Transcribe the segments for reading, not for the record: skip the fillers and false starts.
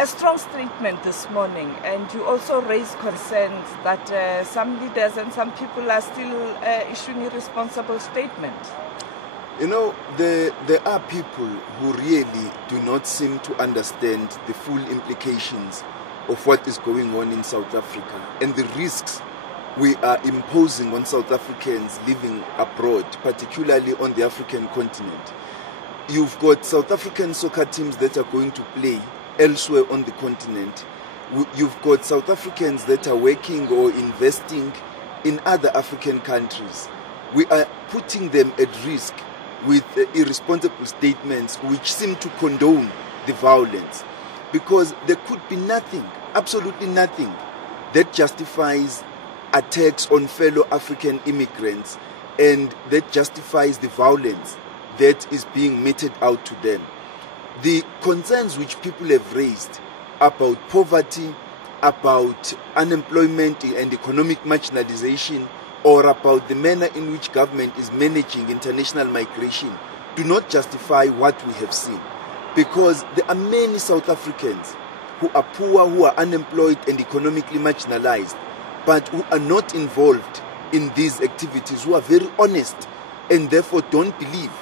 a strong statement this morning, and you also raised concerns that some leaders and some people are still issuing irresponsible statements. You know, there are people who really do not seem to understand the full implications of what is going on in South Africa and the risks we are imposing on South Africans living abroad, particularly on the African continent. You've got South African soccer teams that are going to play elsewhere on the continent. You've got South Africans that are working or investing in other African countries. We are putting them at risk with irresponsible statements which seem to condone the violence, because there could be nothing, absolutely nothing, that justifies attacks on fellow African immigrants and that justifies the violence that is being meted out to them. The concerns which people have raised about poverty, about unemployment and economic marginalization, or about the manner in which government is managing international migration do not justify what we have seen. Because there are many South Africans who are poor, who are unemployed and economically marginalized, but who are not involved in these activities, who are very honest and therefore don't believe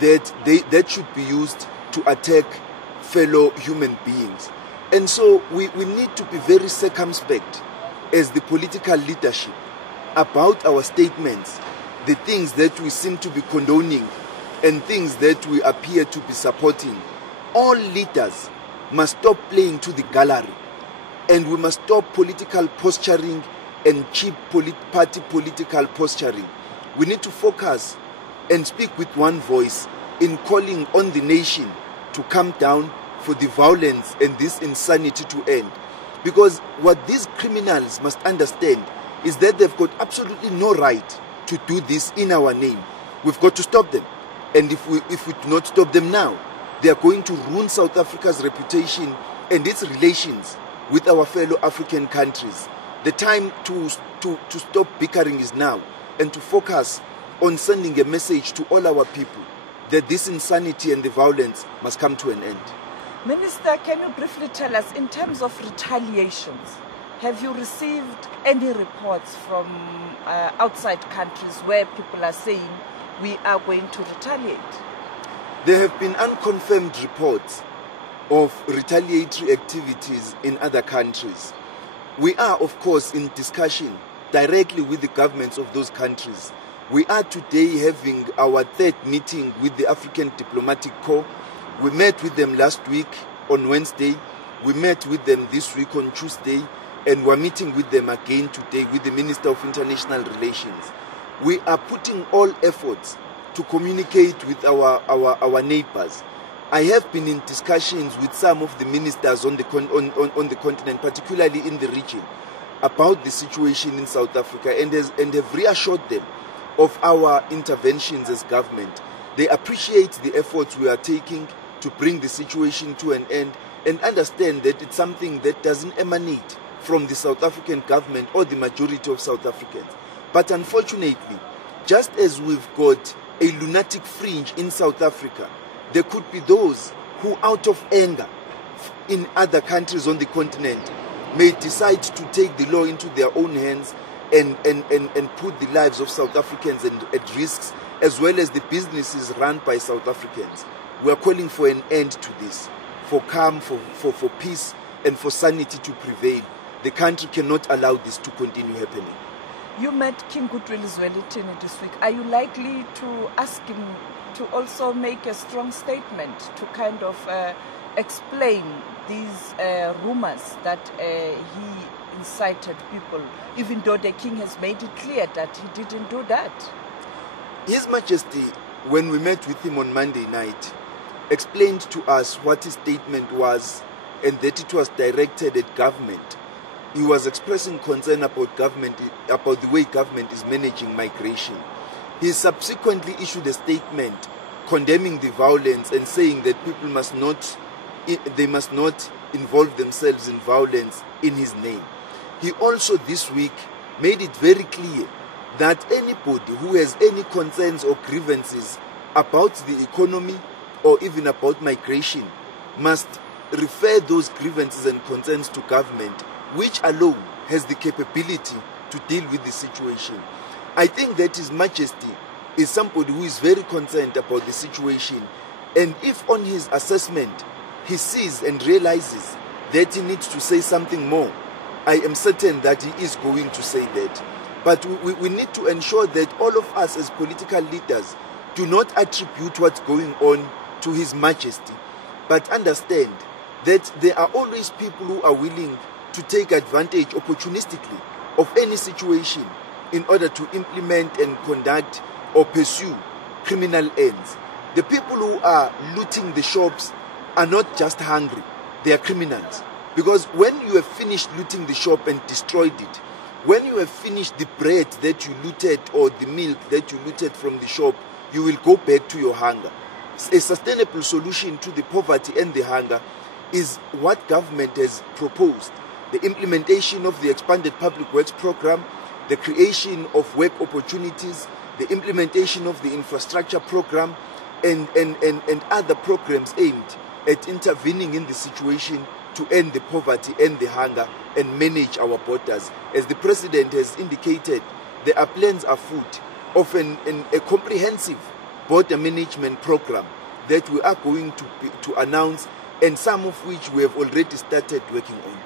that that should be used to attack fellow human beings. And so we need to be very circumspect as the political leadership about our statements, the things that we seem to be condoning and things that we appear to be supporting. All leaders must stop playing to the gallery, and we must stop political posturing and cheap party political posturing. We need to focus and speak with one voice in calling on the nation to come down for the violence and this insanity to end. Because what these criminals must understand is that they've got absolutely no right to do this in our name. We've got to stop them. And if we do not stop them now, they are going to ruin South Africa's reputation and its relations with our fellow African countries. The time to stop bickering is now, and to focus on sending a message to all our people that this insanity and the violence must come to an end. Minister, can you briefly tell us, in terms of retaliations, have you received any reports from outside countries where people are saying we are going to retaliate? There have been unconfirmed reports of retaliatory activities in other countries. We are, of course, in discussion directly with the governments of those countries. We are today having our third meeting with the African Diplomatic Corps. We met with them last week on Wednesday. We met with them this week on Tuesday. And we're meeting with them again today with the Minister of International Relations. We are putting all efforts to communicate with our neighbors. I have been in discussions with some of the ministers on the continent, particularly in the region, about the situation in South Africa, and have reassured them of our interventions as government. They appreciate the efforts we are taking to bring the situation to an end and understand that it's something that doesn't emanate from the South African government or the majority of South Africans. But unfortunately, just as we've got a lunatic fringe in South Africa, there could be those who, out of anger in other countries on the continent, may decide to take the law into their own hands and put the lives of South Africans at risks, as well as the businesses run by South Africans. We are calling for an end to this, for calm, for peace, and for sanity to prevail. The country cannot allow this to continue happening. You met King Goodwill's Zwelithini this week. Are you likely to ask him to also make a strong statement to kind of explain these rumors that he incited people, even though the king has made it clear that he didn't do that? His Majesty, when we met with him on Monday night, explained to us what his statement was and that it was directed at government. He was expressing concern about government, about the way government is managing migration. He subsequently issued a statement condemning the violence and saying that people must not involve themselves in violence in his name. He also this week made it very clear that anybody who has any concerns or grievances about the economy or even about migration must refer those grievances and concerns to government, which alone has the capability to deal with the situation. I think that His Majesty is somebody who is very concerned about the situation, and if on his assessment he sees and realizes that he needs to say something more, I am certain that he is going to say that. But we need to ensure that all of us as political leaders do not attribute what's going on to His Majesty, but understand that there are always people who are willing to take advantage opportunistically of any situation in order to implement and conduct or pursue criminal ends. The people who are looting the shops are not just hungry, they are criminals. Because when you have finished looting the shop and destroyed it, when you have finished the bread that you looted or the milk that you looted from the shop, you will go back to your hunger. A sustainable solution to the poverty and the hunger is what government has proposed. The implementation of the expanded public works program, the creation of work opportunities, the implementation of the infrastructure program, and other programs aimed at intervening in the situation to end the poverty and the hunger and manage our borders. As the President has indicated, there are plans afoot of a comprehensive border management program that we are going to announce, and some of which we have already started working on.